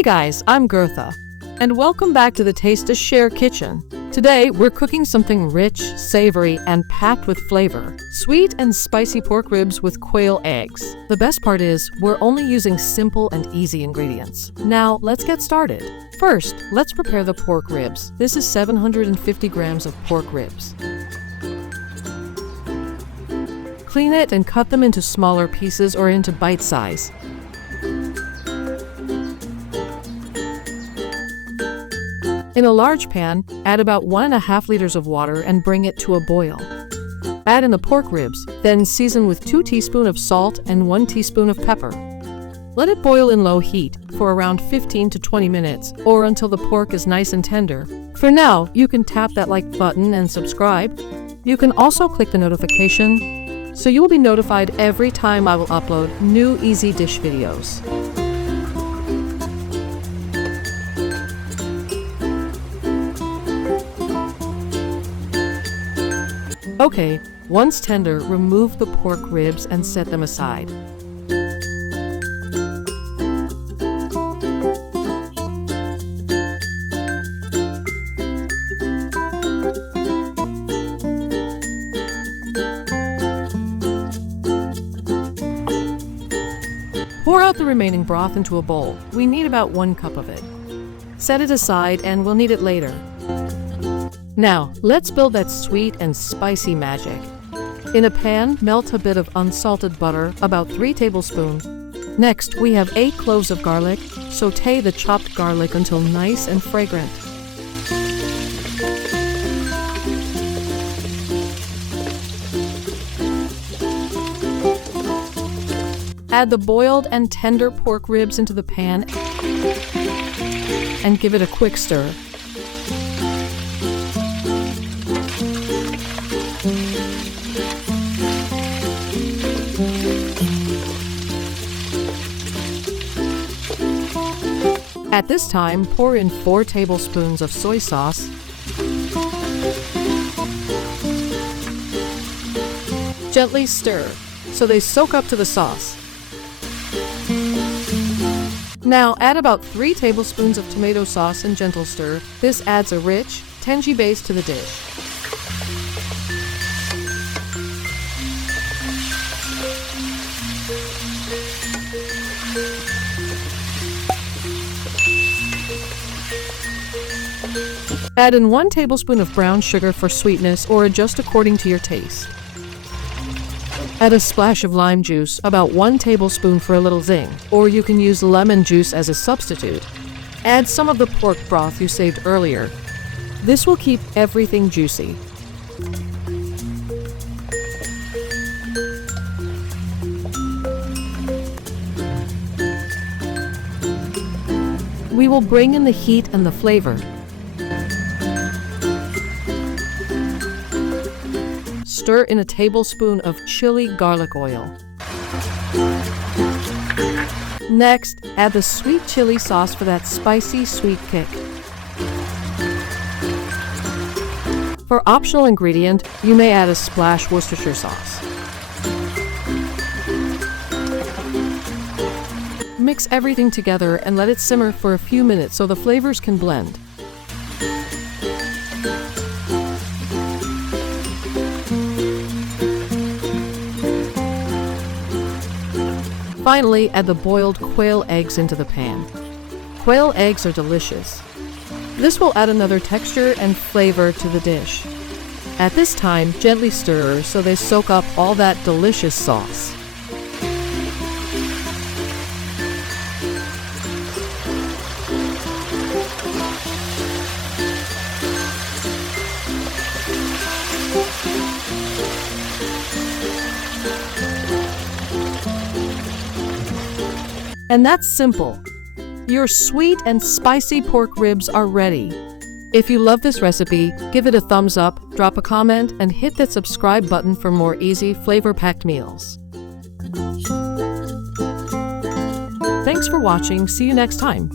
Hey guys, I'm Gertha, and welcome back to the Taste to Share kitchen. Today, we're cooking something rich, savory, and packed with flavor. Sweet and spicy pork ribs with quail eggs. The best part is, we're only using simple and easy ingredients. Now, let's get started. First, let's prepare the pork ribs. This is 750 grams of pork ribs. Clean it and cut them into smaller pieces or into bite size. In a large pan, add about 1.5 liters of water and bring it to a boil. Add in the pork ribs, then season with 2 teaspoons of salt and 1 teaspoon of pepper. Let it boil in low heat for around 15 to 20 minutes or until the pork is nice and tender. For now, you can tap that like button and subscribe. You can also click the notification so you will be notified every time I will upload new easy dish videos. Okay, once tender, remove the pork ribs and set them aside. Pour out the remaining broth into a bowl. We need about 1 cup of it. Set it aside and we'll need it later. Now, let's build that sweet and spicy magic. In a pan, melt a bit of unsalted butter, about 3 tablespoons. Next, we have 8 cloves of garlic. Sauté the chopped garlic until nice and fragrant. Add the boiled and tender pork ribs into the pan and give it a quick stir. At this time, pour in 4 tablespoons of soy sauce, gently stir so they soak up to the sauce. Now add about 3 tablespoons of tomato sauce and gentle stir. This adds a rich, tangy base to the dish. Add in 1 tablespoon of brown sugar for sweetness or adjust according to your taste. Add a splash of lime juice, about 1 tablespoon for a little zing, or you can use lemon juice as a substitute. Add some of the pork broth you saved earlier. This will keep everything juicy. We will bring in the heat and the flavor. Stir in a tablespoon of chili garlic oil. Next, add the sweet chili sauce for that spicy sweet kick. For optional ingredient, you may add a splash Worcestershire sauce. Mix everything together and let it simmer for a few minutes so the flavors can blend. Finally, add the boiled quail eggs into the pan. Quail eggs are delicious. This will add another texture and flavor to the dish. At this time, gently stir so they soak up all that delicious sauce. And that's simple. Your sweet and spicy pork ribs are ready. If you love this recipe, give it a thumbs up, drop a comment, and hit that subscribe button for more easy, flavor-packed meals. Thanks for watching. See you next time.